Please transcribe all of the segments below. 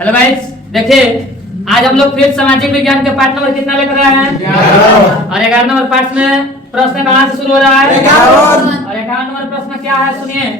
Hello guys, देखिए आज हम लोग फिर सामाजिक विज्ञान के पाठ नंबर कितना लेकर आए हैं? 11। और 11 नंबर पाठ में प्रश्न कहाँ से शुरू हो रहा है? 51। और 51 नंबर प्रश्न क्या है सुनिए।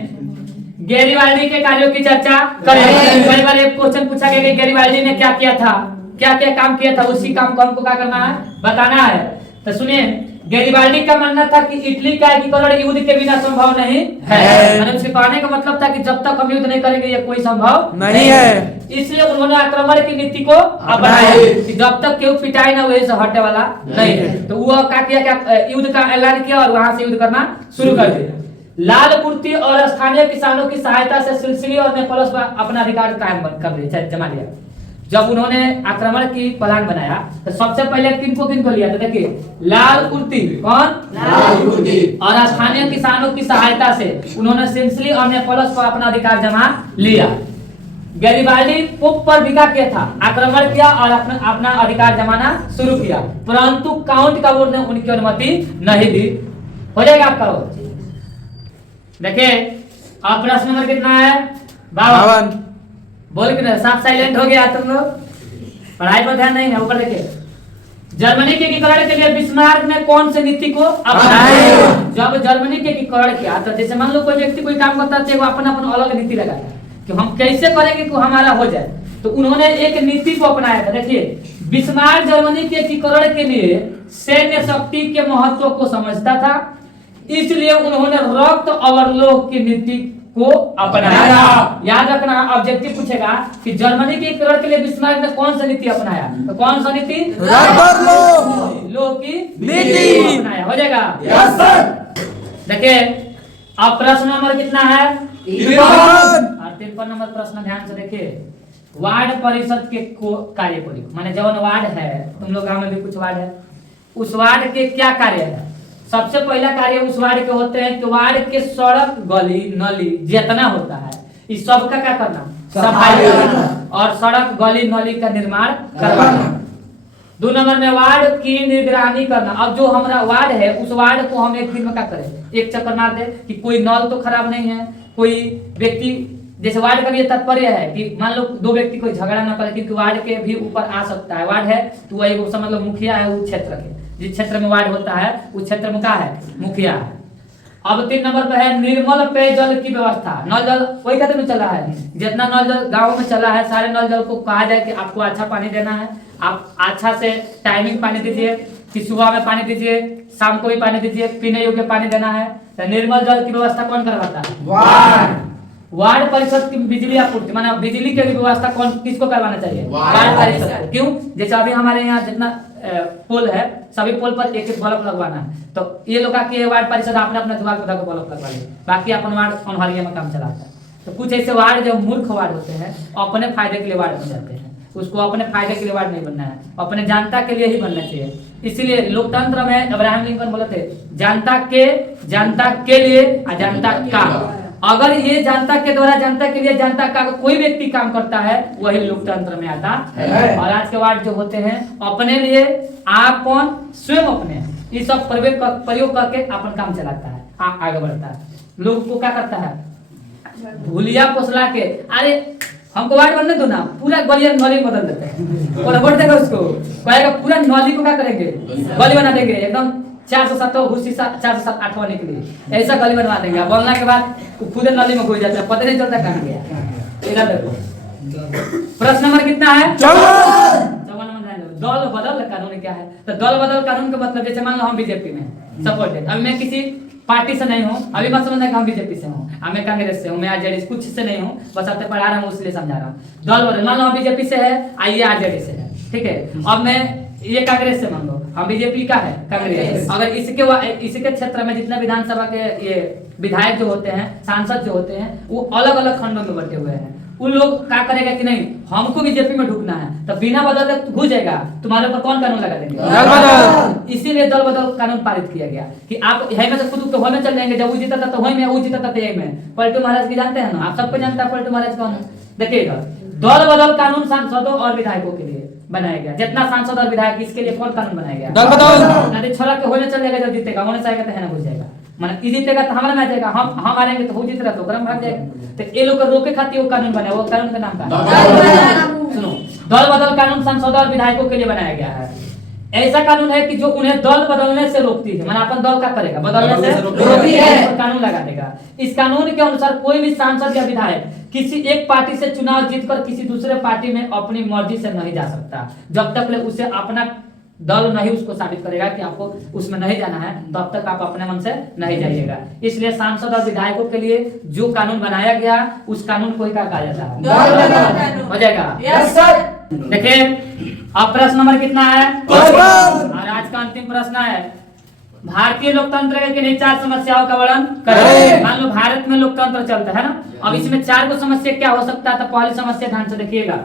गैरीवाल्डी के कार्यों की चर्चा करें। कई बार एक क्वेश्चन पूछा गया कि गैरीवाल्डी ने क्या किया था, क्या क्या काम किया था, उसी काम को हमको क्या करना है, बताना है। तो सुनिए, गैरीवाल्डी का मानना था कि इटली का एकीकरण युद्ध के बिना संभव नहीं है। मैंने उसके कहने का मतलब था कि जब तक हम युद्ध नहीं करेंगे ये कोई संभव नहीं है। इसलिए उन्होंने आक्रमण की नीति को अपनाया कि जब तक केहू पिटाई ना वही से हटने वाला नहीं है। तो वो क्या किया, क्या युद्ध का ऐलान किया और वहां से युद्ध करना शुरू कर दिया। लाल कुर्ती और स्थानीय किसानों की सहायता से सिलसिली और नेपल्स पर अपना अधिकार कायम कर दिया, जमा लिया। जब उन्होंने आक्रमण की प्लान बनाया तो सबसे पहले किनको लिया था? देखिए, लाल कुर्ती, कौन? लाल कुर्ती। और स्थानीय किसानों की सहायता से उन्होंने सिलसिली और नेपल्स पर अपना अधिकार जमा लिया। गैरीवाल्डी पोप पर भिगा किया था, आक्रमण किया और अपना अधिकार जमाना शुरू किया, परंतु काउंट का बोर्ड ने उनकी अनुमति नहीं दी। हो जाएगा आपका वो। देखिए, अब प्रश्न नंबर कितना है? 52। बोल के ना, साफ साइलेंट हो गया तुम लोग, पढ़ाई पर ध्यान नहीं है। ऊपर देखिए, जर्मनी के एकीकरण के लिए बिस्मार्क ने कौन सी नीति को अपनाया? जब जर्मनी के एकीकरण किया तो जैसे मान लो कोई व्यक्ति कोई काम करता है, वो अपना अलग नीति लगाता है कि हम कैसे करेंगे कि हमारा हो जाए। तो उन्होंने एक नीति को अपनाया था। देखिए, बिस्मार्क जर्मनी के एकीकरण के लिए सैन्य शक्ति के महत्व को समझता था, इसलिए उन्होंने रक्त अवरोध की नीति को अपनाया। याद रखना, ऑब्जेक्टिव पूछेगा कि जर्मनी के एकीकरण के लिए बिस्मार्क ने कौन सी नीति अपनाया? तो कौन सा नीति? रक्त अवरोध की नीति अपनाया। हो जाएगा? Yes sir. देखिए, अब प्रश्न नंबर कितना है? 53 नंबर प्रश्न ध्यान से देखिए। वार्ड परिषद के कार्य को लिखो। माने जवन वार्ड है, तुम लोग गांव में भी कुछ वार्ड है, उस वार्ड के क्या कार्य है? सबसे पहला कार्य उस वार्ड के होते हैं कि वार्ड के सड़क गली नली जितना होता है इस सब का क्या करना? सफाई करना और सड़क गली नली का निर्माण करवाना। 2 नंबर में वार्ड की निगरानी करना। अब जो हमारा वार्ड है उस वार्ड को हम एक दिन में क्या करें? एक चक्कर मार दे कि कोई नल तो खराब नहीं है, कोई व्यक्ति, जैसे वार्ड का भी तात्पर्य है कि मान लो 2 व्यक्ति कोई झगड़ा ना करे, क्योंकि वार्ड के भी ऊपर आ सकता है। वार्ड है तो वही समझ लो मुखिया है, उस क्षेत्र के जिस क्षेत्र में वार्ड होता है उस क्षेत्र में क्या है? मुखिया है। अब 3 नंबर पे है निर्मल पेयजल की व्यवस्था। नल जल वही कहते में चला है, जितना नल जल गाँव में चला है सारे नल जल को कहा जाए कि आपको अच्छा पानी देना है, आप अच्छा से टाइमिंग पानी दीजिए, कि सुबह में पानी दीजिए, शाम को भी पानी दीजिए, पीने योग्य पानी देना है। तो निर्मल जल की व्यवस्था कौन करवाता है? वार्ड परिषद की बिजली आपूर्ति, माना बिजली की व्यवस्था कौन किसको करवाना चाहिए? वार्ड परिषद। क्यों? जैसे अभी हमारे यहाँ जितना पोल है सभी पोल पर एक बल्ब लगवाना है, तो ये लोग की वार्ड परिषद अपने अपने दिमाग में बल्ब लगवा ले, बाकी अपन वार्ड अनहरिया में काम चलाता है। तो कुछ ऐसे वार्ड जो मूर्ख वार्ड होते हैं अपने फायदे के लिए वार्ड बन जाते हैं, उसको अपने फायदे के लिए वार्ड नहीं बनना है, अपने जनता के लिए ही बनना चाहिए। इसीलिए लोकतंत्र में अब्राहम लिंकन बोले थे, जनता के लिए और जनता का। अगर ये जनता के द्वारा जनता के लिए जनता का कोई व्यक्ति काम करता है वही लोकतंत्र में आता है। और आज के वार्ड जो होते हैं अपने लिए आप स्वयं अपने ये सब प्रयोग करके अपन काम चलाता है, आगे बढ़ता है। लोग को क्या करता है? भूलिया पोसला के, अरे हमको वार्ड बनने दो ना, पूरा गली नली बदल देते हैं और वोट देगा उसको, कहेगा पूरा नली को क्या करेंगे? गली बना देंगे एकदम 407 घुसी 407 8 निकली, ऐसा गली बनवा देंगे। बोलने के बाद खुद नली में घुस जाता है, पता नहीं चलता कहाँ गया। इधर देखो, प्रश्न नंबर कितना है? 54 नंबर। दल बदल कानून क्या है? तो दल बदल कानून का मतलब, जैसे मान लो हम बीजेपी में सपोर्टेड, अभी मैं किसी पार्टी से नहीं हूँ, अभी मत समझना कि हम बीजेपी से हूँ, मैं कांग्रेस से हूँ, मैं आरजेडी कुछ से नहीं हूँ, बस आपसे पढ़ा रहा हूँ इसलिए समझा रहा हूँ। दल बदल, मान लो हम बीजेपी से है, आइए आरजेडी से है, ठीक है। अब मैं ये कांग्रेस से मान लो, हम बीजेपी का है कांग्रेस। अगर इसके क्षेत्र में जितने विधानसभा के ये विधायक जो होते हैं, सांसद जो होते हैं, वो अलग अलग खंडों में बटे हुए हैं। उन लोग क्या करेगा कि नहीं हमको बीजेपी में ढुकना है, तो बिना बदल घुस जाएगा, तुम्हारे ऊपर कौन कानून लगा देंगे? दल बदल। इसीलिए दल बदल कानून पारित किया गया कि आप है में से खुद तो में चल जाएंगे, जब वो जीता था तो वही में, वो जीता था तो यही में। पलटू महाराज की जानते हैं ना, आप सबको जानते हैं पलटू महाराज कौन है? देखिएगा, दल बदल कानून सांसदों और विधायकों के लिए बनाया गया। जितना सांसद और विधायक इसके लिए कौन कानून बनाया गया? दल बदल। छोड़ा के होने चल जाएगा, जब जीतेगा होने से आएगा तो है ना घुस जाएगा। माने ई जीतेगा तो हमारा मैच जाएगा, हम हारेंगे तो वो जीत रहा तो ओकरा में भाग जाएगा। तो ये लोग को रोके खातिर वो कानून बना, वो कानून का नाम क्या है? सुनो, दल बदल कानून सांसद और विधायकों के लिए बनाया गया है। ऐसा कानून है कि जो उन्हें दल बदलने से रोकती है, माने अपन दल का करेगा बदलने से रोकती है, कानून लगा देगा। इस कानून के अनुसार कोई भी सांसद या विधायक किसी एक पार्टी से चुनाव जीतकर किसी दूसरे पार्टी में अपनी मर्जी से नहीं जा सकता, जब तक उसे अपना दल नहीं उसको साबित करेगा कि आपको उसमें नहीं जाना है, तब तक आप अपने मन से नहीं जाइएगा। इसलिए सांसद और विधायकों के लिए जो कानून बनाया गया उस कानून को ही क्या कहा जाता है? हो जाएगा? Yes sir. देखिए अब प्रश्न नंबर कितना है? और आज का अंतिम प्रश्न है, भारतीय लोकतंत्र के लिए 4 समस्याओं का वर्णन करें। मान लो भारत में लोकतंत्र चलता है ना, अब इसमें 4 को समस्या क्या हो सकता है? तो पहली समस्या ध्यान से देखिएगा,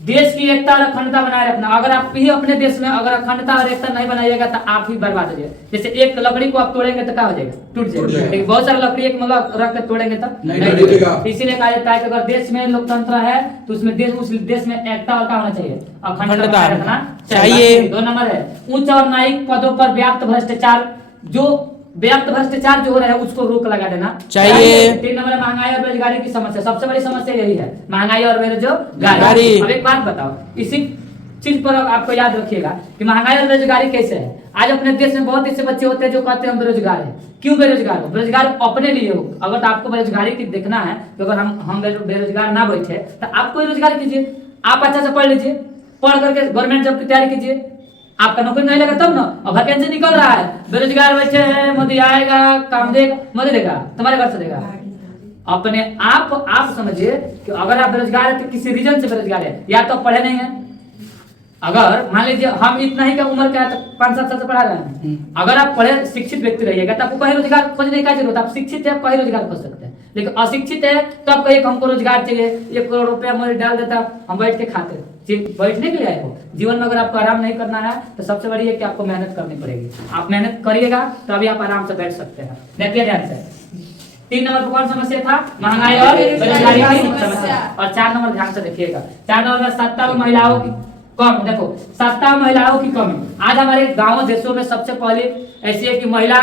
देश की एकता और अखंडता बनाए रखना। अगर आप ही अपने देश में अगर अखंडता और एकता नहीं बनाइएगा तो आप ही बर्बाद हो जाएगा। जैसे एक लकड़ी को आप तोड़ेंगे तो क्या हो जाएगा? टूट जाएगा। लेकिन बहुत सारा लकड़ी एक मतलब रख के तोड़ेंगे तो नहीं टूटेगा। इसीलिए कहा जाता है कि अगर देश में लोकतंत्र है तो उसमें उस देश में एकता और क्या होना चाहिए? अखंडता रखना चाहिए। 2 नंबर है, उच्च और न्यायिक पदों पर व्याप्त भ्रष्टाचार, जो व्याप्त भ्रष्टाचार जो हो रहा है उसको रोक लगा देना चाहिए। 3 नंबर महंगाई और बेरोजगारी की समस्या, सबसे बड़ी समस्या यही है, महंगाई और बेरोजगारी। अब एक बात बताओ, इसी चीज पर आपको याद रखिएगा कि महंगाई और बेरोजगारी कैसे है। आज अपने देश में बहुत ऐसे बच्चे होते हैं जो कहते हैं हम बेरोजगार है। क्यों बेरोजगार हो? बेरोजगार अपने लिए हो। अगर तो आपको बेरोजगारी की देखना है तो अगर हम बेरोजगार ना बैठे तो आप कोई रोजगार कीजिए, आप अच्छा से पढ़ लीजिए, पढ़ करके गवर्नमेंट जॉब की तैयारी कीजिए, आपका नौकरी नहीं लगा तब ना। अब वैकेंसी निकल रहा है, बेरोजगार बैठे हैं, मोदी आएगा काम देगा, मोदी देगा तुम्हारे घर से देगा। अपने आप समझिए कि अगर आप बेरोजगार है तो किसी रीजन से बेरोजगार है, या तो पढ़े नहीं है। अगर मान लीजिए हम इतना ही का उम्र का है तो 5-7 साल से पढ़ा रहे हैं, अगर आप पढ़े शिक्षित व्यक्ति रहिएगा तो आपको कहीं रोजगार खोजने की जरूरत। आप शिक्षित है, आप कहीं रोजगार खोज सकते हैं। लेकिन अशिक्षित है तो आप कहिए हमको रोजगार चाहिए, 1 करोड़ रुपया मुझे डाल देता, हम बैठ के खाते। बैठने के लिए आए हो जीवन में, अगर आपको आराम नहीं करना है तो सबसे बड़ी है कि आपको मेहनत करनी पड़ेगी। आप मेहनत करिएगा तभी आप आराम से बैठ सकते हैं। देखिए ध्यान से, 3 नंबर पर कौन समस्या था? महंगाई और बेरोजगारी की समस्या। और 4 नंबर ध्यान से देखिएगा, 4 नंबर में सत्ता और महिलाओं की कम। देखो सत्ता महिलाओं की कमी, आज हमारे गाँव देशों में सबसे पहले ऐसी है कि महिला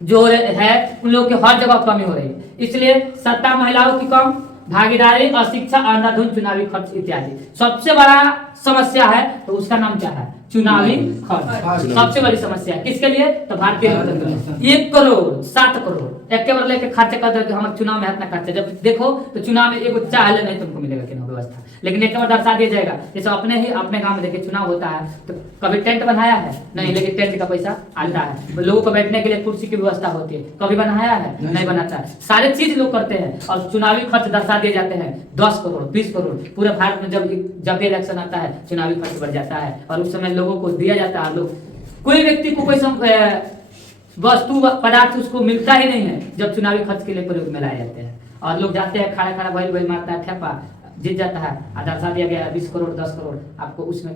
जो है उन लोगों की हर जगह कमी हो रही है। इसलिए सत्ता महिलाओं की कम, भागीदारी, अशिक्षा, अंधाधुंध चुनावी खर्च इत्यादि सबसे बड़ा समस्या है। तो उसका नाम क्या है? चुनावी खर्च। सबसे बड़ी समस्या किसके लिए? तो भारतीय लोकतंत्र। 1 करोड़ 7 करोड़ एक बार लेके खर्च कर दे, हम चुनाव में इतना खर्च, जब देखो तो चुनाव में एक चाहले नहीं तुमको मिलेगा कि व्यवस्था, लेकिन एक बार दर्शा दिया जाएगा। जैसे अपने गांव में देखिए चुनाव होता है तो कभी टेंट बनाया है नहीं, लेकिन टेंट का पैसा आता है। लोगों को बैठने के लिए कुर्सी की व्यवस्था होती है, कभी बनाया है नहीं बनाता है। सारे चीज लोग करते हैं और चुनावी खर्च दर्शा दिए जाते हैं 10 करोड़ 20 करोड़। पूरे भारत में जब भी इलेक्शन आता है चुनावी खर्च बढ़ जाता है और उस समय लोगों को दिया जाता है। लोग कोई व्यक्ति को कोई वस्तु पदार्थ उसको मिलता ही नहीं है जब चुनावी खर्च के लिए प्रयोग में लाए जाते हैं। और लोग जाते हैं खड़ा भइल मारता है, ठेपा जीत जाता है, दर्शा दिया गया 20 करोड़ 10 करोड़, आपको उसमें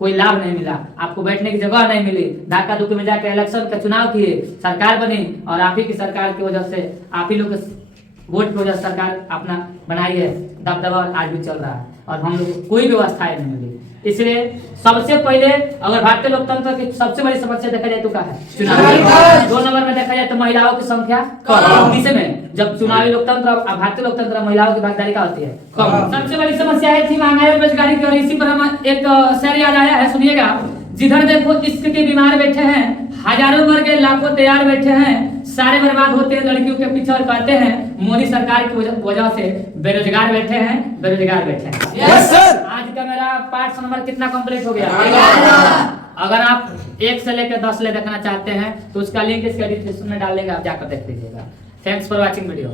कोई लाभ नहीं मिला, आपको बैठने की जगह नहीं मिली, धक्का धुक्की में जाकर इलेक्शन का चुनाव किए, सरकार बनी और आप ही की सरकार की वजह से, आप ही लोग वोट की वजह से सरकार अपना बनाई है, दबदबा आज भी चल रहा है और हम लोग को कोई व्यवस्थाएं नहीं मिली। इसलिए सबसे पहले अगर भारतीय लोकतंत्र की सबसे बड़ी समस्या देखा जाए तो क्या है? चुनाव। 2 नंबर में देखा जाए तो महिलाओं की संख्या कम। में जब चुनावी लोकतंत्र और भारतीय लोकतंत्र महिलाओं की भागीदारी का होती है कम। सबसे बड़ी समस्या है थी महंगाई और बेरोजगारी की। और इसी पर हम एक शेर याद आया है, सुनिएगा। जिधर देखो इश्क के बीमार बैठे हैं, हजारों मर गए लाखों तैयार बैठे हैं, सारे बर्बाद होते हैं लड़कियों के पीछे और कहते हैं मोदी सरकार की वजह से बेरोजगार बैठे हैं, बेरोजगार बैठे हैं। Yes sir. आज का मेरा पार्ट नंबर कितना कंप्लीट हो गया? अगर आप 1 से लेकर 10 ले देखना चाहते हैं तो उसका लिंक इसके डिस्क्रिप्शन में डाल देंगे, आप जाकर देख लीजिएगा। Thanks for watching video.